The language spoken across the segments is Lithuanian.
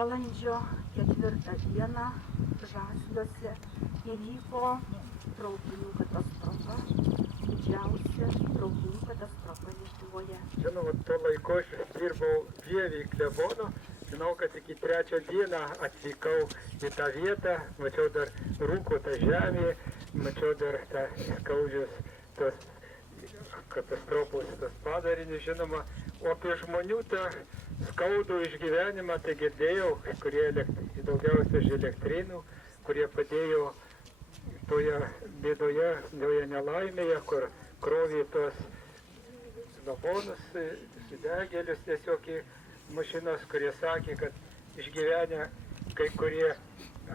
Balandžio 4 dieną Žasliuose įvyko traukinių katastrofa, didžiausia traukinių katastrofa Lietuvoje. Žinoma, tuo laiku aš dirbau Vievį klebonu, žinau, kad iki 3 dieną atvykau į tą vietą, mačiau dar rūko tą žemę, mačiau dar tą skaudžius tos katastrofos, tos padarinius, žinoma, o apie žmonių tą skaudų išgyvenimą, tai girdėjau, kurie daugiausia iš elektrinų, kurie padėjo toje bėdoje, toje nelaimėje, kur krovė tos vagonus, degėlius tiesiog į mašinas, kurie sakė, kad išgyvenę kai kurie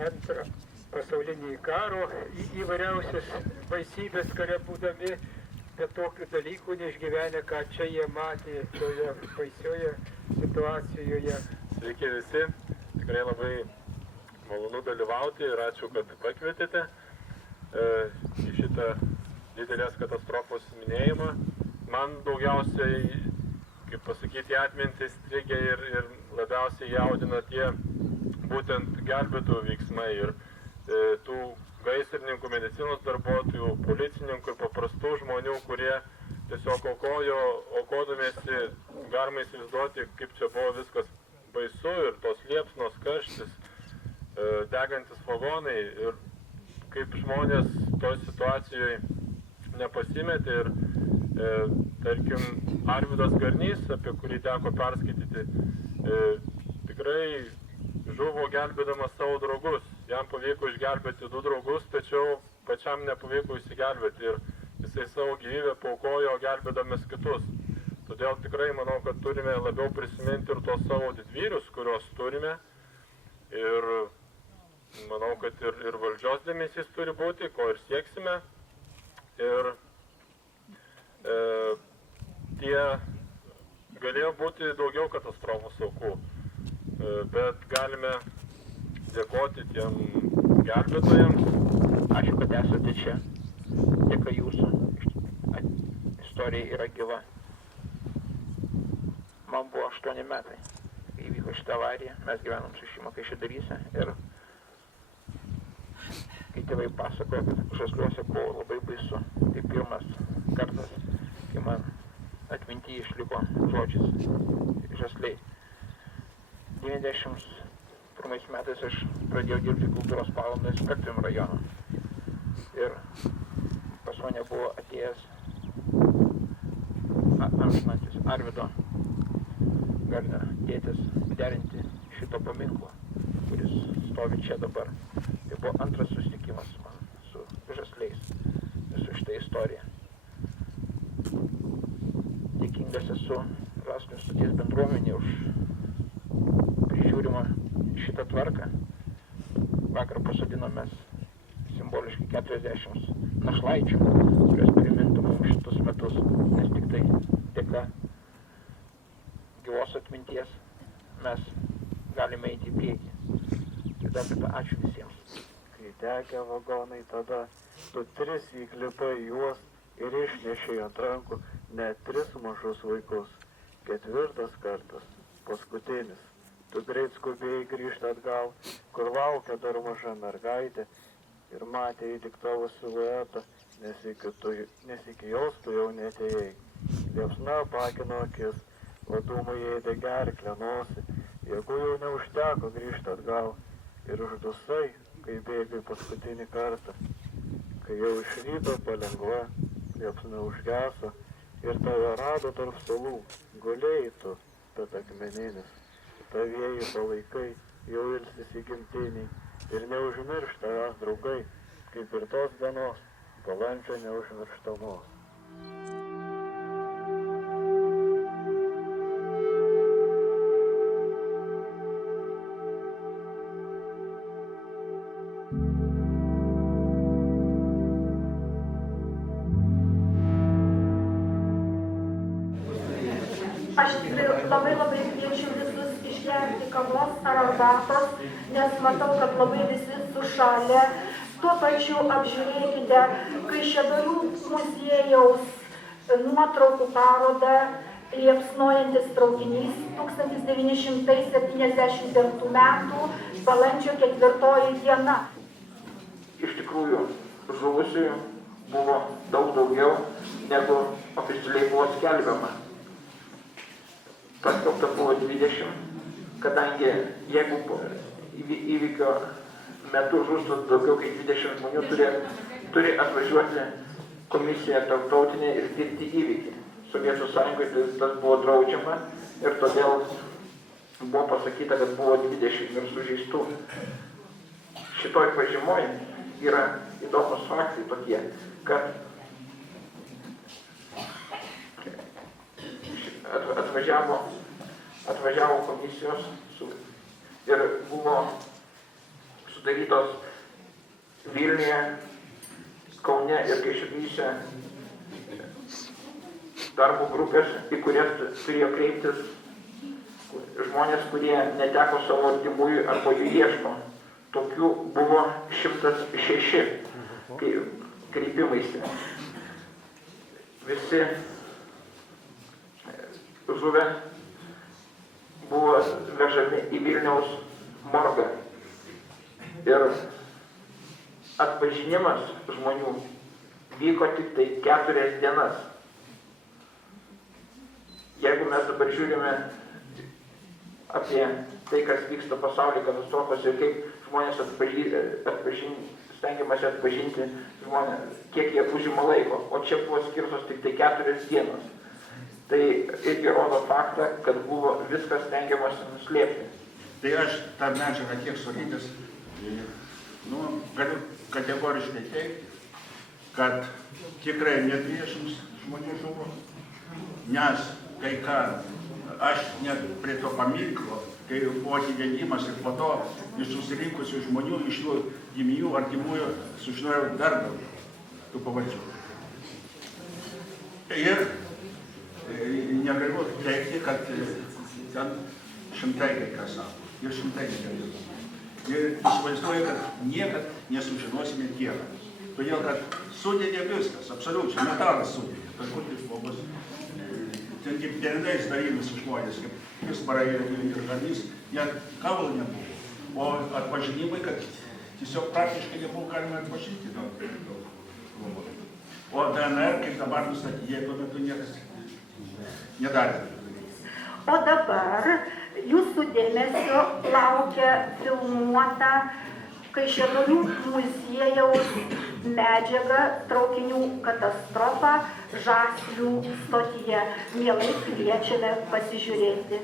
antrą pasaulinį karo įvairiausias baisybės, kurie būdami, bet tokių dalykų neišgyvenę, ką čia jie matė toje baisioje situacijoje. Sveiki visi, tikrai labai malonu dalyvauti ir ačiū, kad pakvietėte į šitą didelės katastrofos minėjimą. Man daugiausiai, kaip pasakyti, atmintis strigė ir labiausiai jaudina tie būtent gelbėtojų veiksmai ir tų gaisrininkų, medicinos darbuotojų, policininkų ir paprastų žmonių, kurie tiesiog aukodamiesi, galima įsivaizduoti, kaip čia buvo viskas baisu ir tos liepsnos, karštis, degantis vagonai ir kaip žmonės toj situacijoje nepasimetė ir tarkim Arvydas Garnys, apie kurį teko perskaityti, tikrai žuvo gelbėdamas savo draugus. Jam pavyko išgelbėti 2 draugus, tačiau pačiam nepavyko išsigelbėti ir jisai savo gyvybę paaukojo gelbėdamas kitus. Todėl tikrai manau, kad turime labiau prisiminti ir tos savo didvyrius, kuriuos turime. Ir manau, kad ir valdžios dėmesys turi būti, ko ir sieksime. Ir tie galėjo būti daugiau katastrofos aukų, bet galime dėkoti tiem gelbėtojams. Ačiū, kad esate čia. Dėka jūsų. Istorija yra gyva. Man buvo 8 metai, kai įvyko šitą avariją. Mes gyvenom su šeima Kaišiadoryse ir kai tėvai pasakojo, kad Žasliuose buvo labai baisu. Tai pirmas kartas, kai man atminty išliko žodžiais Žasliai. 91 metais aš pradėjau dirbti kultūros paveldo inspektorium rajono. Ir pas mane buvo atėjęs amžinatis Arvydo Garnio tėtis derinti šito paminklo, kuris stovi čia dabar. Tai buvo antras susitikimas man su Žasliais, su šitą istoriją. Dėkingas esu Žaslių stoties bendruomenė už prižiūrimą šitą tvarką. Vakar pasodinomės simboliškai 40 našlaičių, kurios primintų mums šitus metus, nes tik tai dėka gyvos atminties mes galime eiti į priekį. Ir dar kartą ačiū visiems. Kai degė vagonai, tada tu 3 įklipai juos ir išnešė ant rankų net 3 mažus vaikus. 4 kartas, paskutinis. Tu greit skubėjai grįžti atgal, kur laukia dar maža mergaitė ir matė jį tik tavo siluetą, nes iki jos tu jau neatėjai. Liepsna apakino akis, vadumai ėdė gerklę nosį, jėgų jau neužteko grįžti atgal ir uždusai, kai bėgai paskutinį kartą. Kai jau iš ryto palengva, liepsna užgeso ir tave rado tarp salų, gulėjai tu, bet akmeninis. Tavieji palaikai jau ilsisi gimtiniai ir neužmirš tavęs draugai, kaip ir tos dienos, balandžio neužmirštamos. Aš tikrai labai kviečiu visus išgerti kavos ar arbatos, nes matau, kad labai visi sušalę. Tuo pačiu apžiūrėkite Kaišiadorių muziejaus nuotraukų parodą liepsnojantis traukinys 1975 metų balandžio 4 diena. Iš tikrųjų, žuvusiųjų buvo daug daugiau, negu oficialiai buvo skelbiama. Paskelbta buvo 20, kadangi jeigu įvykio metu žūsta daugiau kaip 20 žmonių, turi atvažiuoti komisija tarptautinė ir tirti įvykį. Sovietų sąjungoje tas buvo draudžiama ir todėl buvo pasakyta, kad buvo 20 ir sužeistų. Šitoj pažymoj yra įdomus faktai tokie, kad atvažiavo komisijos ir buvo sudarytos Vilniuje, Kaune ir Kaišiadoryse darbo grupės, į kurias turėjo kreiptis žmonės, kurie neteko savo artimųjų arba jų ieško. Tokių buvo 106 kreipimaisi. Visi žuvę buvo vežami į Vilniaus morgą. Ir atpažinimas žmonių vyko tik tai 4 dienas. Jeigu mes dabar žiūrime apie tai, kas vyksta pasaulio katastrofose ir kaip žmonės stengiamasi atpažinti žmonės, kiek jie užima laiko, o čia buvo skirtos tik tai 4 dienos. Tai irgi rodo faktą, kad buvo viskas stengiamasi nuslėpti. Tai aš tą medžiagą tiek surinkęs, galiu kategoriškai teikti, kad tikrai ne 20 žmonių žuvo, nes kai ką, aš net prie to paminklo, kai buvo atidengimas ir po to iš susirinkusių žmonių, iš jų giminių, artimųjų, sužinojau dar daugiau tų pavardžių. Ir negaliu teikti, kad ten šimtai kai kas sako, ir šimtai negaliu. Ir įsivaizduoju, kad niekad nesužinosime tiek. Todėl, kad sudėdė viskas, absoliučiai, metalas sudėdė, kažkokius žmogus. Ten kaip derinais darymis žmonės, kaip Kisparai ir Gamis, net kaulų nebuvo. O atpažinimai, kad tiesiog praktiškai nebuvo galima atpažinti daug. O DNR, kaip dabar nustatyti, tuo metu niekas nedarė. O dabar jūsų dėmesio laukia filmuota Kaišiadorių muziejaus medžiaga traukinių katastrofa Žaslių stotyje. Mielai kviečiame pasižiūrėti.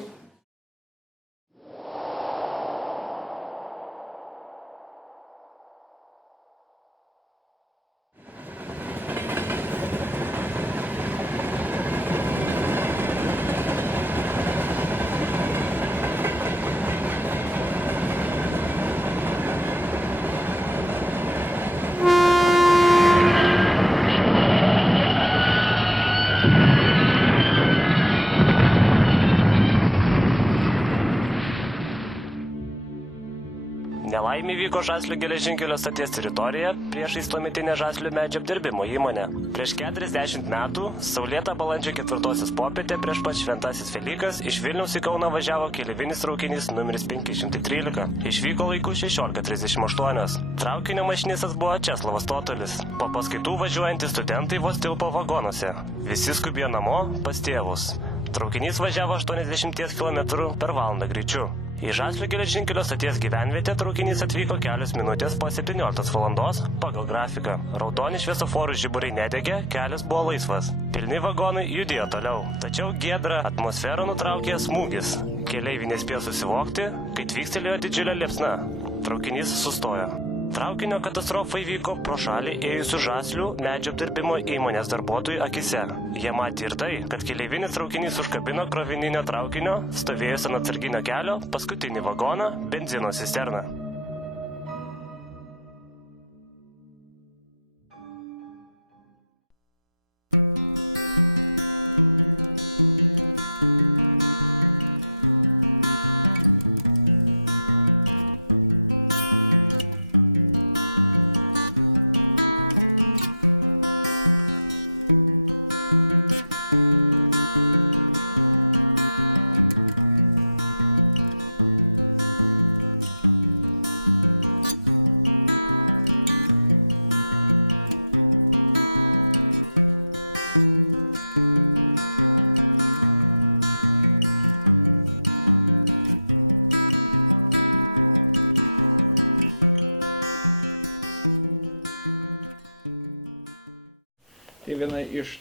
Nelaimė vyko Žaslių geležinkelio stoties teritorijoje priešais tuometinę Žaslių medžio apdirbimo įmonę. Prieš 40 metų, saulėtą balandžio 4 popietę prieš pat Šventasis Velykas iš Vilniaus į Kauną važiavo keleivinis traukinys numeris 513. Išvyko laiku 16:38. Traukinio mašinistas buvo Česlovas Totulis. Po paskaitų važiuojantys studentai vos tilpo vagonuose. Visi skubėjo namo pas tėvus. Traukinys važiavo 80 km/h greičiu. Į Žaslių geležinkelio stoties gyvenvietę traukinys atvyko kelios minutės po 17 valandos pagal grafiką. Raudoni šviesoforų žiburiai nedegė, kelias buvo laisvas. Pilni vagonai judėjo toliau. Tačiau giedrą atmosferą nutraukė smūgis. Keleiviai nespėjo susivokti, kai tvykstelėjo didžiulė liepsna. Traukinys sustojo. Traukinio katastrofa įvyko pro šalį ėjusių Žaslių medžio apdirbimo įmonės darbuotojų akise. Jie matė ir tai, kad keleivinis traukinys užkabino krovininio traukinio, stovėjusio ant atsarginio kelio, paskutinį vagoną, benzino cisterną.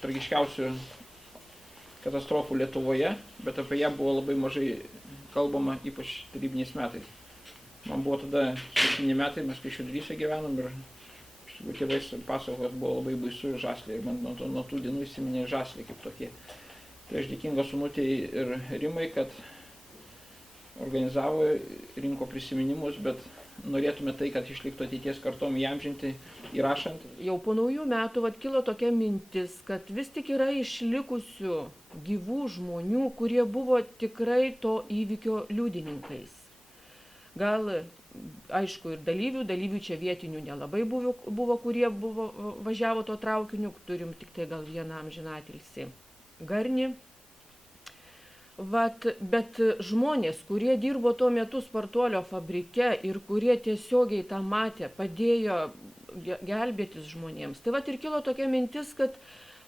tragiškiausių katastrofų Lietuvoje, bet apie ją buvo labai mažai kalbama, ypač tarybiniais metais. Man buvo tada 7 metai, mes Kaišiadoryse gyvenom ir su tėvais pasakojo, kad buvo labai baisu Žasliai ir man nuo tų dienų įsiminė Žasliai kaip tokie. Tai aš dėkinga sūnutei ir Rimai, kad organizavo, rinko prisiminimus, bet norėtume tai, kad išliktų ateities kartom įamžinti, įrašant. Jau po naujų metų kilo tokia mintis, kad vis tik yra išlikusių gyvų žmonių, kurie buvo tikrai to įvykio liudininkais. Gal, aišku, ir dalyvių čia vietinių nelabai buvo, kurie važiavo to traukiniu, turim tik tai gal vieną amžinatilsį Garnį. Bet žmonės, kurie dirbo tuo metu Spartuolio fabrike ir kurie tiesiogiai tą matė, padėjo gelbėtis žmonėms. Tai ir kilo tokia mintis, kad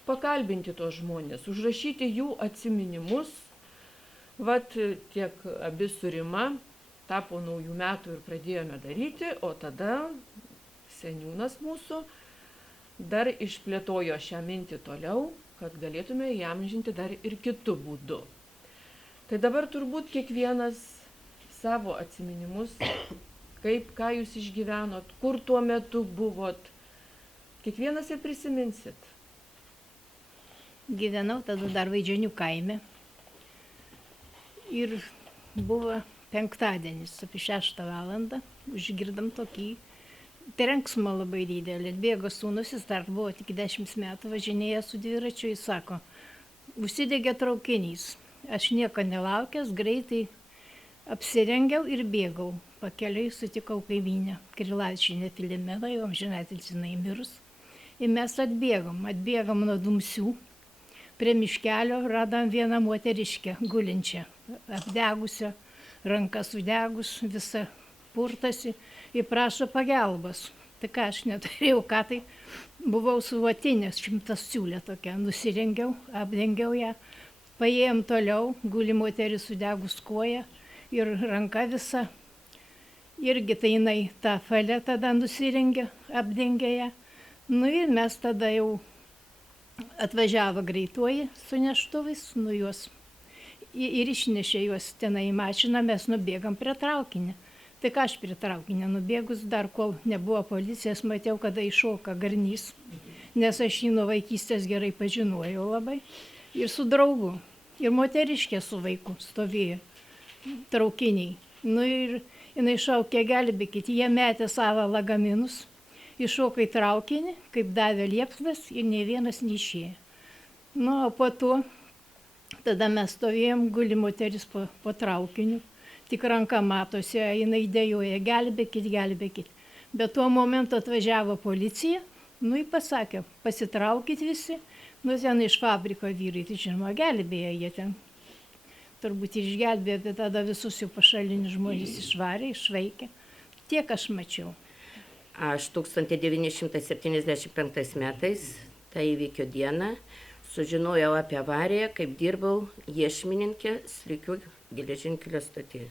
pakalbinti tos žmonės, užrašyti jų atsiminimus. Tiek abi su Rima tapo naujų metų ir pradėjome daryti, o tada seniūnas mūsų dar išplėtojo šią mintį toliau, kad galėtume įamžinti dar ir kitų būdų. Tai dabar turbūt kiekvienas savo atsiminimus, ką jūs išgyvenot, kur tuo metu buvot, kiekvienas ir prisiminsit. Gyvenau tada dar Vaidžionių kaime ir buvo penktadienis, apie 6 valandą, užgirdam tokį trenksmą labai didelį. Atbėgo sūnus, jis dar buvo tik 10 metų, važinėja su dviračiu, jis sako, užsidegė traukinys. Aš nieko nelaukęs, greitai apsirengiau ir bėgau. Pakeliui sutikau kaimynę Krilavičienę Filimeną, jau amžinatilsį jinai mirus. Ir mes atbėgom nuo Dumsių. Prie miškelio radom vieną moteriškę gulinčią, apdegusią, ranką sudegus, visa purtasi ir prašo pagalbos. Tai ką aš neturėjau, tai buvau suvatinės 100 siūlę tokia, nusirengiau, apdengiau ją. Paėjom toliau, guli moteris sudegus koją ir ranka visa. Irgi tai jinai tą falę tada nusirengė, apdengė ją. Ir mes tada jau atvažiavo greitoji su neštuvais, juos ir išnešė juos tenai į mašiną, mes nubėgam prie traukinį. Tai ką aš prie traukinį nubėgus, dar kol nebuvo policijos, matėjau, kada iššoka Garnys, nes aš jį nuo vaikystės gerai pažinojau labai. Ir su draugu. Ir moteriškė su vaiku stovėjo traukiniai. Ir jinai šaukė, gelbėkit, jie metė savo lagaminus, iššoka į traukinį, kaip davė liepsnas ir nei vienas neišėjo. O po to, tada mes stovėjom, guli moteris po traukiniu, tik ranka matosi, jinai dėjoja, gelbėkit, gelbėkit. Bet tuo momentu atvažiavo policija, ir pasakė, pasitraukit visi. Ten iš fabriko vyrai, tai žinoma, gelbėjo jie ten. Turbūt išgelbėjo, bet tada visus jau pašalinius žmonės išvarė, išvaikė. Tiek aš mačiau. Aš 1975 metais, tą įvykio dieną, sužinojau apie avariją, kaip dirbau iešmininkė Slikių geležinkelio stotyje.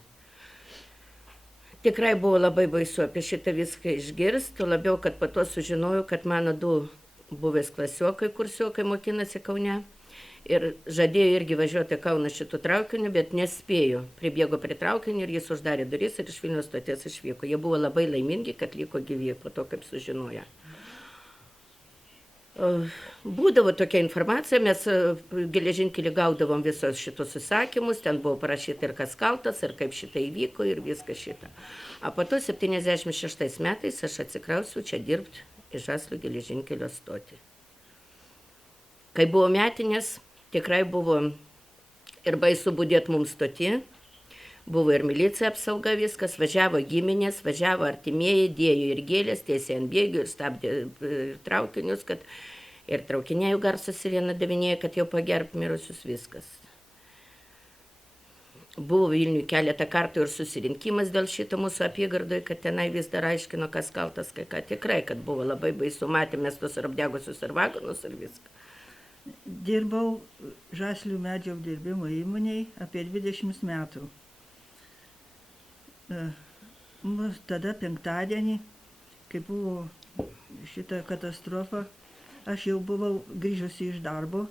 Tikrai buvo labai baisu apie šitą viską išgirsti, tuo labiau, kad po to sužinojau, kad mano 2 buvęs klasiokai, kursiokai mokinasi Kaune ir žadėjo irgi važiuoti Kauną šitų traukinių, bet nespėjo. Pribėgo prie traukinio ir jis uždarė duris ir iš Vilniaus stoties išvyko. Jie buvo labai laimingi, kad liko gyvi po to, kaip sužinojo. Būdavo tokia informacija, mes geležinkelį gaudavom visos šitus įsakymus, ten buvo parašyta ir kas kaltas, ir kaip šitą įvyko, ir viskas šitą. O po to 76 metais aš atsikrausiu čia dirbti į Žaslių geležinkelio stotį. Kai buvo metinės, tikrai buvo ir baisu budėti mums stotį, buvo ir milicija apsauga viskas, važiavo giminės, važiavo artimieji, dėjo ir gėlės, tiesiai ant bėgių ir stabdė traukinius, kad ir traukinėjų garsas vieną davinėjo, kad jau pagerb mirusius viskas. Buvo Vilniuje keletą kartų ir susirinkimas dėl šito mūsų apygardoje, kad tenai vis dar aiškino, kas kaltas, kai ką tikrai, kad buvo labai baisu, matėmės tos apdegusius ir vagonus ir viską. Dirbau Žaslių medžio apdirbimo įmonėje apie 20 metų. Tada penktadienį, kai buvo šita katastrofa, aš jau buvau grįžusi iš darbo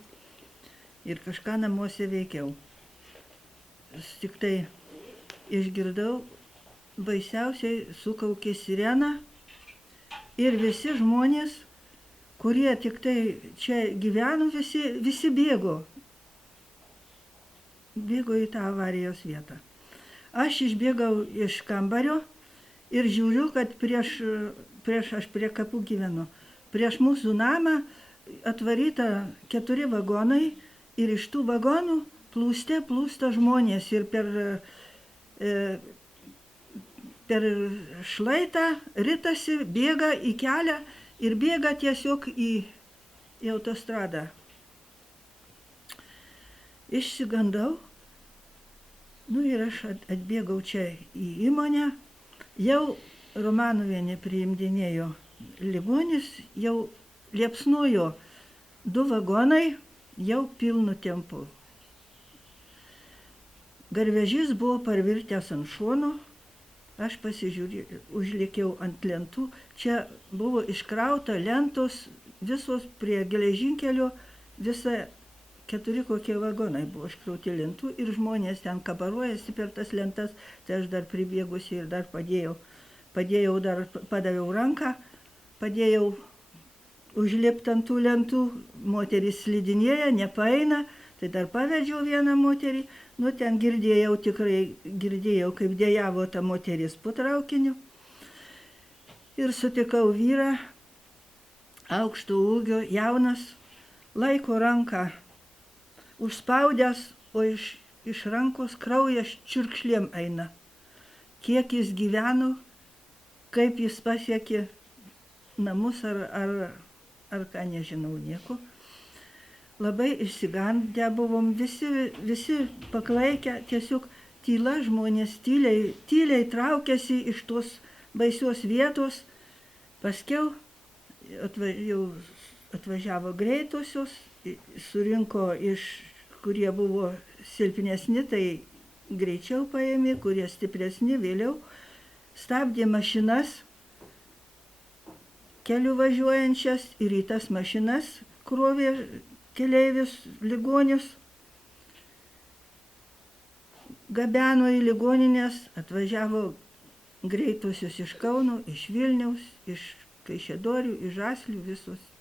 ir kažką namuose veikiau. Tik tai išgirdau, baisiausiai sukaukė sirena ir visi žmonės, kurie tik tai čia gyveno, visi bėgo. Bėgo į tą avarijos vietą. Aš išbėgau iš kambario ir žiūriu, kad prieš aš prie kapų gyvenu. Prieš mūsų namą atvaryta 4 vagonai ir iš tų vagonų plūsta žmonės ir per šlaitą ritasi, bėga į kelią ir bėga tiesiog į autostradą. Išsigandau, ir aš atbėgau čia į įmonę, jau Romanovienė priimdinėjo ligonis, jau liepsnojo 2 vagonai, jau pilnu tempu. Garvežys buvo parvirtęs ant šono, aš pasižiūrėjau, užlikiau ant lentų, čia buvo iškrauta lentos, visos prie geležinkelio, visa 4 kokie vagonai buvo iškrauti lentų ir žmonės ten kabaruojasi per tas lentas, tai aš dar pribėgusi ir dar padaviau ranką, padėjau užlipti ant tų lentų, moteris slidinėja, nepaeina, tai dar pavedžiau vieną moterį, ten tikrai girdėjau, kaip dejavo ta moteris po traukiniu. Ir sutikau vyrą, aukšto ūgio, jaunas, laiko ranką užspaudęs, o iš rankos kraujas čiurkšlėm eina. Kiek jis gyveno, kaip jis pasiekė namus ar ką, nežinau nieko. Labai išsigandę buvom, visi paklaikę, tiesiog tyla, žmonės tyliai traukėsi iš tos baisios vietos. Paskiau atvažiavo greitosios, surinko kurie buvo silpnesni, tai greičiau paėmė, kurie stipresni vėliau. Stabdė mašinas, keliu važiuojančias ir į tas mašinas krovė keleivius, ligonius, gabeno į ligoninės, atvažiavo greitosios iš Kauno, iš Vilniaus, iš Kaišiadorių, iš Žaslių,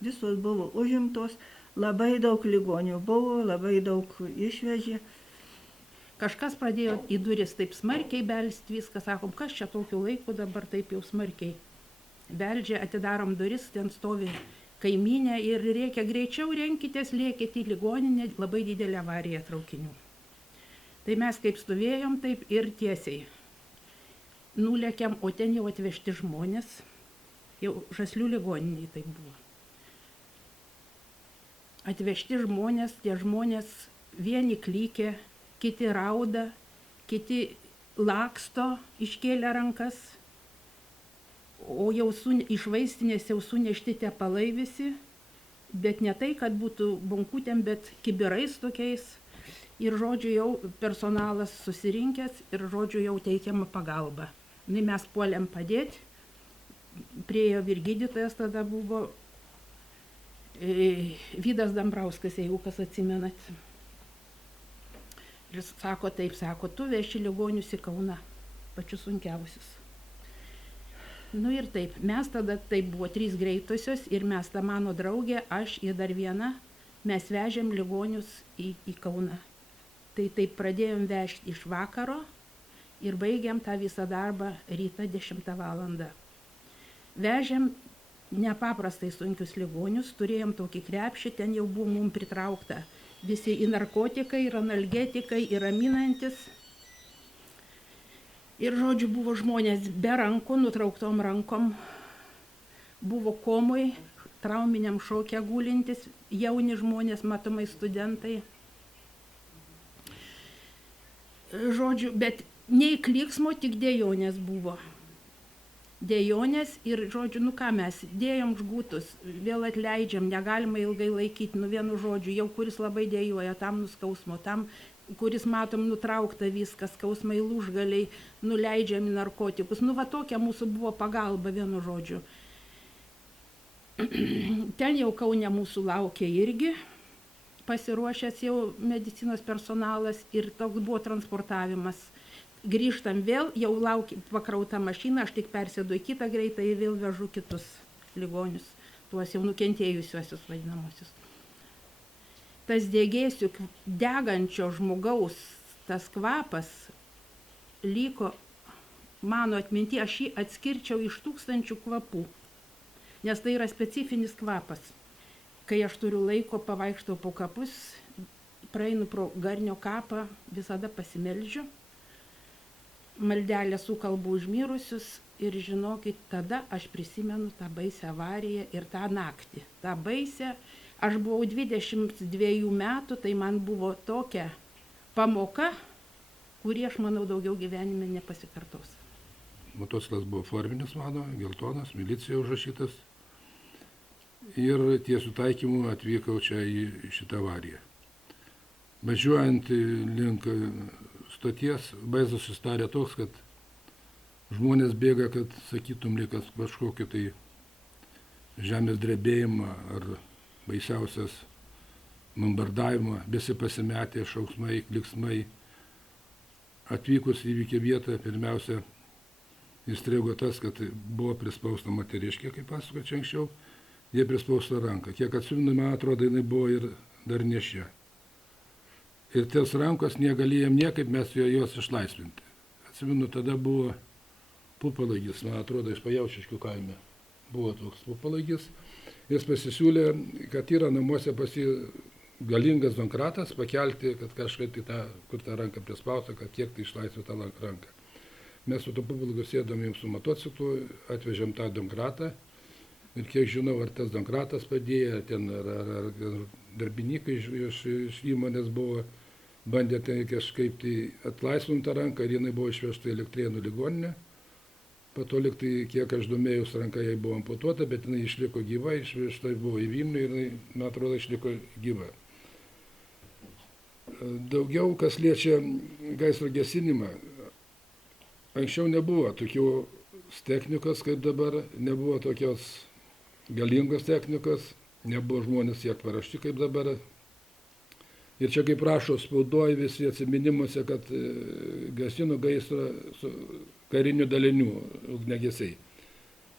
visos buvo užimtos, labai daug ligonių buvo, labai daug išvežė. Kažkas pradėjo į duris taip smarkiai belsti, viską sakom, kas čia tokiu laiku dabar taip jau smarkiai beldžia, atidarom duris, ten stovi kaimynė ir reikia greičiau renkitės, lėkit į ligoninę, labai didelė avarija traukinių. Tai mes kaip stovėjom, taip ir tiesiai nulėkiam, o ten jau atvežti žmonės, jau Žaslių ligoniniai tai buvo. Atvežti žmonės, tie žmonės vieni klykė, kiti rauda, kiti laksto, iškėlė rankas, o jau iš vaistinės jau sunešti tepalai visi, bet ne tai, kad būtų bonkutėm, bet kibirais tokiais. Ir žodžiu jau personalas susirinkęs ir žodžiu jau teikiama pagalba. Mes puolėm padėti, priejo ir gydytojas tada buvo Vydas Dambrauskas, jeigu kas atsimenat. Ir sako taip, sako, tu veši ligonius į Kauną, pačius sunkiausius. Ir taip, mes tada, tai buvo 3 greitosios ir mes, ta mano draugė, aš ir dar viena, mes vežėm ligonius į Kauną. Tai taip pradėjom vežti iš vakaro ir baigėm tą visą darbą rytą 10 valandą. Vežėm nepaprastai sunkius ligonius, turėjom tokį krepšį, ten jau buvo mums pritraukta visi į narkotikai, ir analgetikai, ir raminantis. Ir žodžiu, buvo žmonės be rankų, nutrauktom rankom, buvo komui, trauminiam šoke gulintis, jauni žmonės, matomai studentai. Žodžiu, bet nei klyksmo, tik dejonės buvo. Dejonės ir, žodžiu, ką mes, dėjom žgutus, vėl atleidžiam, negalima ilgai laikyti, vienu žodžiu, jau kuris labai dejuoja, tam nuskausmo, tam kuris matom nutraukta viskas, skausmai lūžgaliai, nuleidžiami narkotikus. Va tokia mūsų buvo pagalba, vienu žodžiu. ten jau Kaune mūsų laukė irgi pasiruošęs jau medicinos personalas ir toks buvo transportavimas. Grįžtam vėl, jau laukia pakrauta mašina, aš tik persėdu į kitą greitą ir vėl vežu kitus ligonius, tuos jau nukentėjusiuosius vadinamosius. Tas degėsių degančio žmogaus, tas kvapas liko mano atminti, aš jį atskirčiau iš 1000 kvapų, nes tai yra specifinis kvapas. Kai aš turiu laiko, pavaikštau po kapus, praeinu pro Garnio kapą, visada pasimeldžiu, maldelę sukalbu už mirusius ir žinokit, tada aš prisimenu tą baisę avariją ir tą naktį. Ta baisę, aš buvau 22 metų, tai man buvo tokia pamoka, kurį aš manau daugiau gyvenime nepasikartos. Motociklas buvo forminis mano, geltonas, milicija užrašytas. Ir tiesių taikymų atvykau čia į šitą avariją. Važiuojant link stoties, vaizdas susidarė toks, kad žmonės bėga, kad sakytum, likas kažkokį tai žemės drebėjimą ar baisiausias bombardavimą, visi pasimetė, šauksmai, kliksmai. Atvykus įvykį vietą, pirmiausia, įstrigo tas, kad buvo prispausta moteriškė, kaip pasakoju čia anksčiau, jie prispausta ranką. Kiek atsimenu, man atrodo, jinai buvo ir dar nešia. Ir ties rankos negalėjom niekaip mes jos išlaisvinti. Atsimenu, tada buvo Pupalagis, man atrodo, iš Pajaučiškių kaime. Buvo toks Pupalagis. Jis pasisiūlė, kad yra namuose pas jį galingas donkratas, pakelti, kad kažkaip tą, kur tą ranką prispausta, kad kiek tai išlaisvė tą ranką. Mes su to Pupalagiu sėdom su motociklu, atvežėm tą donkratą. Ir kiek žinau, ar tas donkratas padėjo, ten ar darbininkai iš įmonės buvo, bandė ten kažkaip tai atlaisvinti tą ranką ir jinai buvo išvežta į Elektrėnų ligoninę. Po to liktai, kiek aš domėjus, ranka jai buvo amputuota, bet jinai išliko gyva, išvežta buvo į Vilnių ir jinai, man atrodo, išliko gyva. Daugiau, kas liečia gaisro gesinimą, anksčiau nebuvo tokios technikos, kaip dabar, nebuvo tokios galingos technikos, nebuvo žmonės tiek parašti kaip dabar. Ir čia kaip rašo spaudoj visi atsiminimuose, kad gesino gaisrą su karinių dalinių ugniagesiai.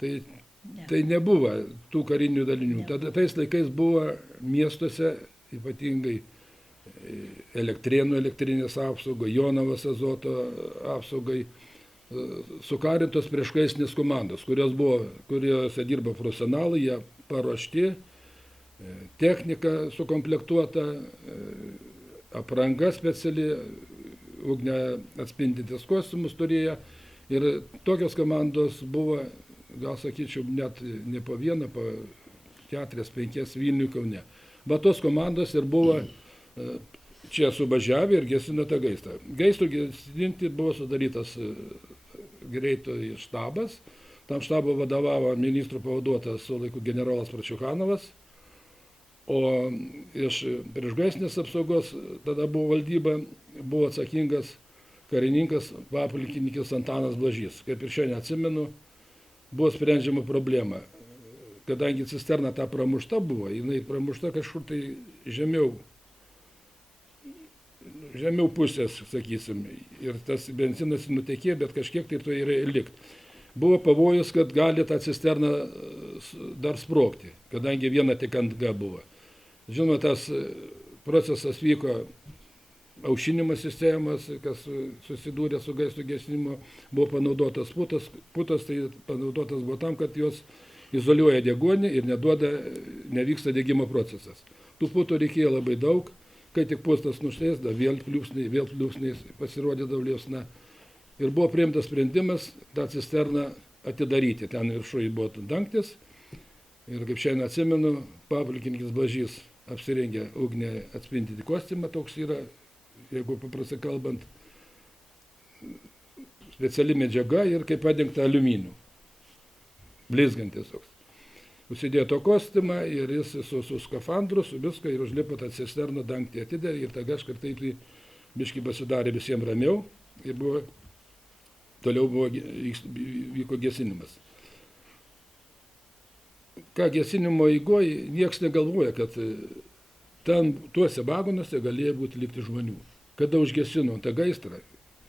Tai nebuvo tų karinių dalinių. Tais laikais buvo miestuose, ypatingai Elektrėnų elektrinės apsaugai, Jonavos azoto apsaugai, sukarintos priešgaisrinės komandos, kuriuose dirba profesionalai, jie paruošti, technika sukomplektuota, apranga speciali, ugnę atspindintis kostiumus turėjo. Ir tokios komandos buvo, gal sakyčiau, net ne po vieną, po 4-5 Vilniuje, Kaune. Bet tos komandos ir buvo čia suvažiavę ir gesino tą gaisrą. Gaisrų gesinti buvo sudarytas greito štabas. Tam štabo vadovavo ministro pavaduotojas su laiku generolas Pračiukanovas. O iš priešgaisrinės apsaugos tada buvo valdyba, buvo atsakingas karininkas, papulkininkas Antanas Blažys. Kaip ir šiandien atsimenu, buvo sprendžiama problema. Kadangi cisterna ta pramušta buvo, jinai pramušta kažkur tai žemiau pusės, sakysim, ir tas benzinas nutekėjo, bet kažkiek tai to yra likt. Buvo pavojus, kad gali tą cisterną dar sprogti, kadangi viena tik anga buvo. Žinoma, tas procesas vyko aušinimo sistemas, kas susidūrė su gaisro gesinimu, buvo panaudotas putos. Putos tai panaudotas buvo tam, kad jos izoliuoja deguonį ir nevyksta degimo procesas. Tų putų reikėjo labai daug. Kai tik postas nušleisda, vėl pliūpsniai pasirodydavo liepsna. Ir buvo priimtas sprendimas tą cisterną atidaryti. Ten viršuje buvo dangtis. Ir kaip šiandien atsimenu, papulkininkas Blažys apsirengė ugnę atspindinti kostiumą, toks yra, jeigu paprastai kalbant, speciali medžiaga ir kaip padengta aliuminiu. Blizgantis toks. Užsidėjo to kostiumą ir jis su skafandru, su viską ir užlipo tą cisterną, dangtį atidarė ir tada kažkaip taip biškį pasidarė visiems ramiau ir toliau vyko gesinimas. ką gesinimo eigoje nieks negalvoja, kad ten tuose vagonuose galėjo būti likti žmonių. Kada užgesino tą gaisrą,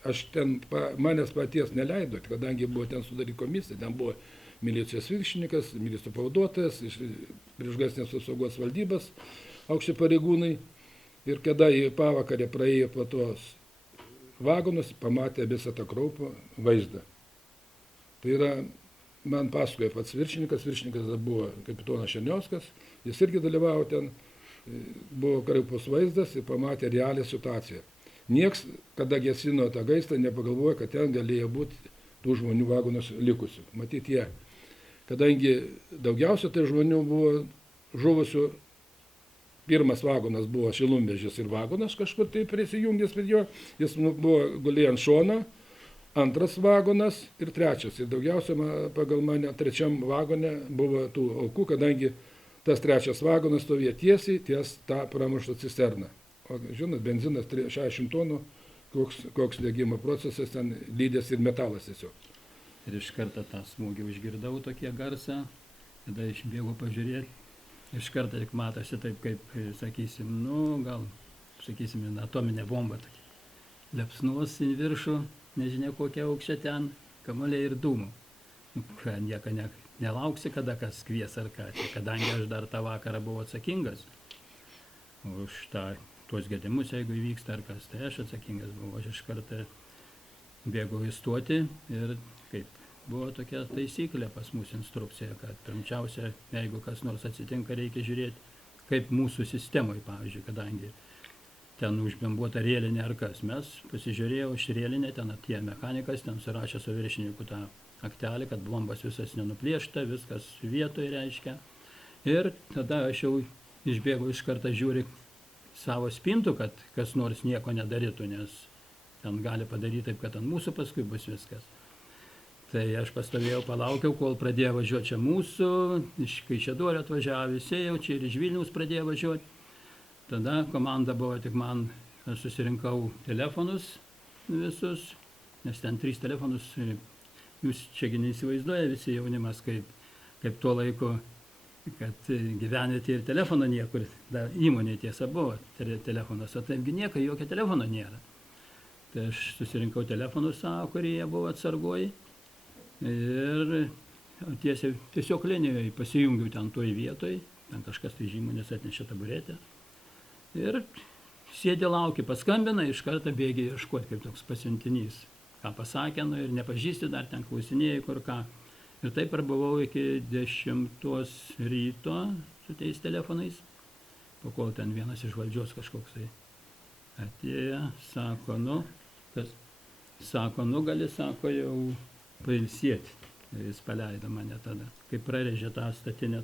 aš ten manęs paties neleido, kadangi buvo ten sudaryti komisija, ten buvo milicijos viršininkas, ministro pavaduotojas, iš priešgaisrinės apsaugos valdybos aukšti pareigūnai. Ir kada į pavakarę praėjo po tos vagonus, pamatė visą tą kraupų vaizdą. Tai yra, man pasakoja pats viršininkas buvo kapitonas Šerniauskas, jis irgi dalyvavo ten, buvo kraupus vaizdas ir pamatė realią situaciją. Nieks, kada gesino tą gaisrą, nepagalvoja, kad ten galėjo būti tų žmonių vagonus likusių. Matyt, jie, kadangi daugiausia tai žmonių buvo žuvusių, pirmas vagonas buvo šilumvežis ir vagonas kažkur tai prisijungęs prie jo, jis buvo gulėjo ant šono, antras vagonas ir trečias. Ir daugiausia pagal mane trečiam vagone buvo tų aukų, kadangi tas trečias vagonas stovėjo tiesiai ties tą pramuštą cisterną. O žinot, benzinas 60 tonų, koks degimo procesas, ten lydės ir metalas tiesiog. Ir iš karto tą smūgį užgirdau tokie garsą, tada išbėgau pažiūrėti. Iš karto tik matosi taip, kaip, sakysim, gal, sakysim, atominė bomba tokia. Lepsnus į viršų, nežinia kokia aukščia ten, kamuoliai ir dūmų. Nieko nelauksi, kada kas kvies ar ką. Kadangi aš dar tą vakarą buvau atsakingas už tuos gedimus, jeigu įvyksta ar kas, tai aš atsakingas buvau. Aš iš karto bėgau į stotį ir kaip. Buvo tokia taisyklė pas mūsų instrukcija, kad pirmiausia, jeigu kas nors atsitinka, reikia žiūrėti, kaip mūsų sistemoje, pavyzdžiui, kadangi ten užbombuota rėlinė ar kas. Mes pasižiūrėjau iš rėlinę, ten atėjo mechanikas, ten surašė su viršininku tą aktelį, kad bombas visas nenuplėšta, viskas vietoje reiškia. Ir tada aš jau išbėgau iš karto žiūri savo spintų, kad kas nors nieko nedarytų, nes ten gali padaryti taip, kad ant mūsų paskui bus viskas. Tai aš pastovėjau, palaukiau, kol pradėjo važiuoti čia mūsų, iš Kaišiadorių atvažiavo visi, jau čia ir iš Vilniaus pradėjo važiuoti. Tada komanda buvo tik man, aš susirinkau telefonus visus, nes ten 3 telefonus, jūs čiagi neįsivaizduoja visi jaunimas, kaip tuo laiku, kad gyvenate ir telefono niekur, dar įmonė tiesa buvo telefonas, o taipgi nieko, jokio telefono nėra. Tai aš susirinkau telefonus, kurie buvo atsargoji. Ir tiesiog linijoje pasijungiau ten toj vietoj, ten kažkas tai žymonės atnešė taburetę. Ir sėdė laukia, paskambina, iš karto bėgė ieškoti kaip toks pasiuntinys. Ką pasakė, ir nepažįsti, dar ten klausinėjai kur ką. Ir taip ir buvau iki 10 ryto su tais telefonais, po kol ten vienas iš valdžios kažkoks tai atėjo, sako, gali, sako, jau pailsėti. Ir jis paleido mane tada. Kai prarežė tą statinę,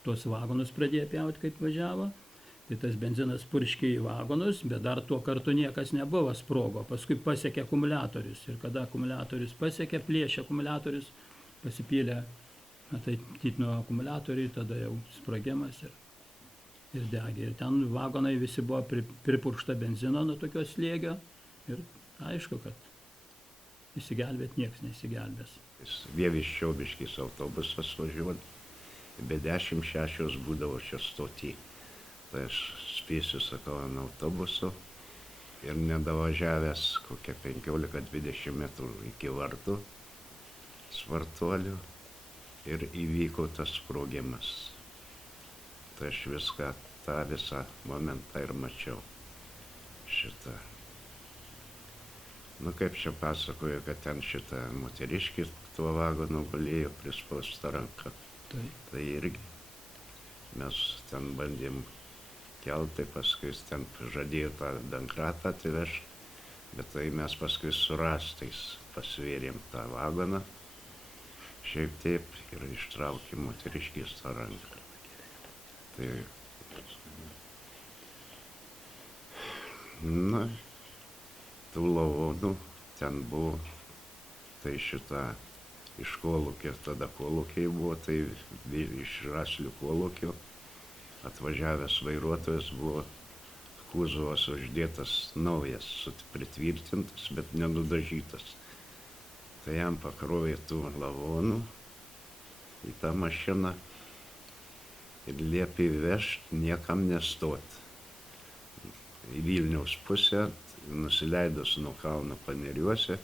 tuos vagonus pradėjo pjauti, kaip važiavo, tai tas benzinas purškė į vagonus, bet dar tuo kartu niekas nebuvo, sprogo. Paskui pasiekė akumuliatorius. Ir kada akumuliatorius pasiekė, plėšė akumuliatorius, pasipylė, tai nuo akumuliatorių, tada jau sprogimas ir degė. Ir ten vagonai visi buvo pripurkšta benzino nuo tokio slėgio. Ir aišku, kad įsigelbėt niekas neįsigelbės. Vieviščiau biškis autobusas važiuot, be 10:06 būdavo čia stotį. Tai aš spėsiu, sakau, ant autobuso ir nedavažiavęs kokią 15-20 metrų iki vartų, Svartuolių, ir įvyko tas sprogimas. Tai aš tą visą momentą ir mačiau šitą. Kaip čia pasakoju, kad ten šitą moteriškį tuo vagonu gulėjo prispausta ranka. Tai irgi mes ten bandėm keltai, paskui ten žadėjo tą dankratą atvešti, bet tai mes paskui su rastais pasvėrėm tą vagoną, šiaip taip ir ištraukė moteriškės tą ranką. Tai, tų lavonų ten buvo, tai šitą iš Kolūkio, tada Kolūkiai buvo, tai iš Raslių Kolūkio atvažiavęs vairuotojas buvo kuzovas uždėtas naujas, pritvirtintas, bet nenudažytas. Tai jam pakrovė tų lavonų į tą mašiną ir liepė vežti, niekam nestot. Į Vilniaus pusę, nusileidus nuo kalno Paneriuose,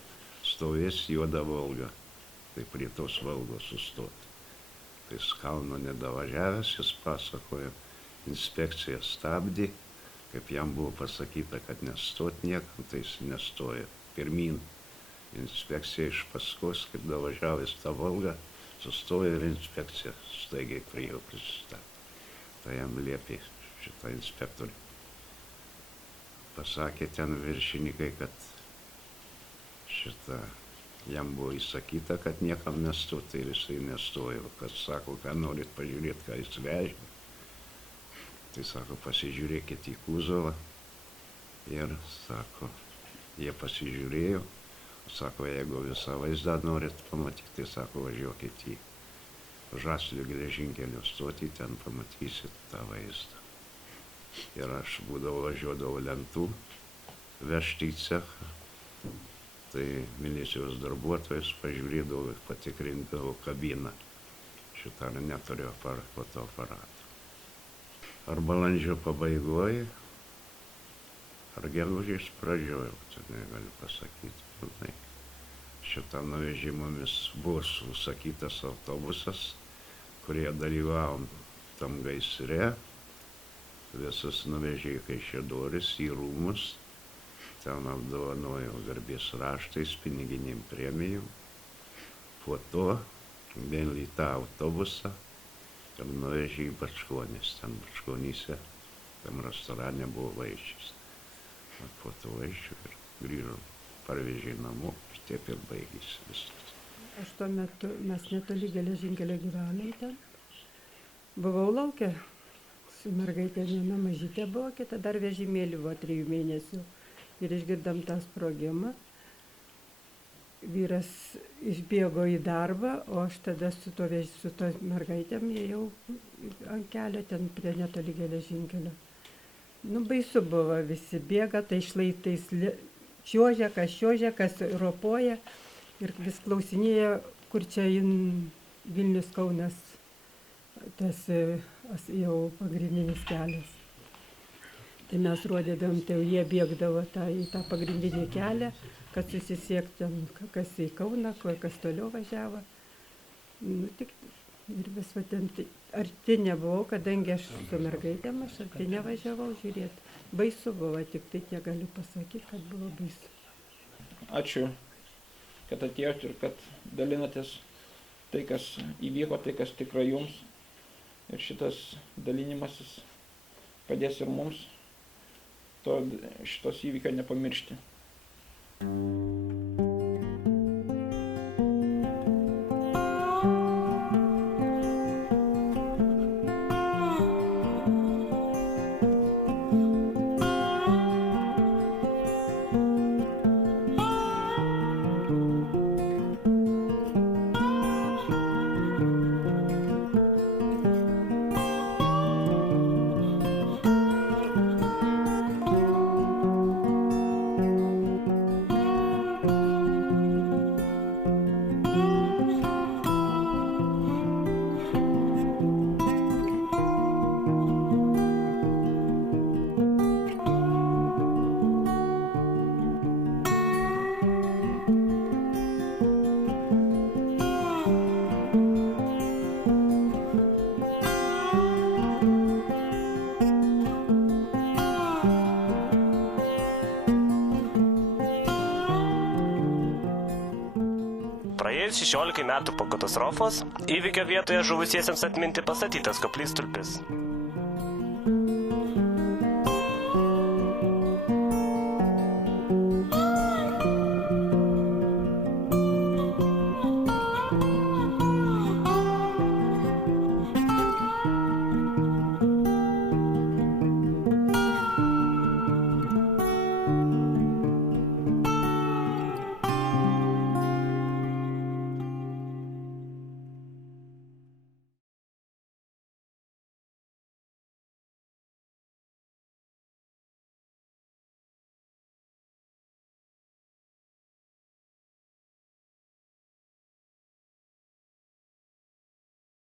stovės juoda Volga. Tai prie tos Volgos sustot. Tai jis kalno nedavažiavęs, jis pasakojo, inspekcija stabdė, kaip jam buvo pasakyta, kad nestot niekam, tai jis nestojo pirmyn. Inspekcija iš paskos, kaip davažiavęs tą Volgą, sustojo ir inspekcija staigiai prie jo prisistatė. Tai jam liepė šitą inspektorių. Pasakė ten viršininkai, kad jam buvo įsakyta, kad niekam nestot, tai jisai nestojo. Kas sako, ką norit pažiūrėti, ką jis vežė. Tai sako, pasižiūrėkit į kuzovą. Ir sako, jie pasižiūrėjo. Sako, jeigu visą vaizdą norit pamatyti, tai sako, važiuokit į Žaslių geležinkelio stotį, ten pamatysit tą vaizdą. Ir aš važiuodavau lentų vežti į cechą. Tai milicijos darbuotojas pažiūrėdavo ir patikrindavo kabiną. Šitą ar neturiu fotoaparato. Ar balandžio pabaigoje, ar gegužės pradžioje, tai negaliu pasakyti. Šitą nuvežimomis buvo užsakytas autobusas, kurie dalyvavom tam gaisre. Visus nuvežė į Kaišiadoris, į rūmus. Ten apdovanojo garbės raštais, piniginiam premijom. Po to vėl į tą autobusą ir nuvežė į Bačkonis. Ten Bačkonyse, tam restorane buvo vaišės. Po to vaišių ir grįžom, parvežė namo ir taip ir baigėsi viskas. Aš tuo metu, mes netoli geležinkelio gyvenam ten. Buvau lauke, su mergaitė viena mažytė buvo, kita dar vežimėlį buvo 3 mėnesių. Ir išgirdom tą sprogimą. Vyras išbėgo į darbą, o aš tada su to mergaitėm ėjau ant kelio ten prie netoli geležinkelio. Baisu buvo, visi bėga, tai šlaitais čiuožia, kas ropoja ir vis klausinėja, kur čia Vilnius Kaunas, tas jau pagrindinis kelias. Tai mes rodėdavom, tai jie bėgdavo į tą pagrindinį kelią, kad susisiekti, kas į Kauną, kas toliau važiavo. Ir vis ten arti nebuvau, kadangi aš su mergaitėm, aš arti nevažiavau žiūrėti. Baisu buvo, tik tai tiek galiu pasakyti, kad buvo baisu. Ačiū, kad atėjote ir kad dalinatės tai, kas įvyko, tai, kas tikrai jums. Ir šitas dalinimasis padės ir mums šitos įvykio nepamiršti. Praėjus 16 metų po katastrofos, įvykio vietoje žuvusiesiems atminti pastatytas koplytstulpis.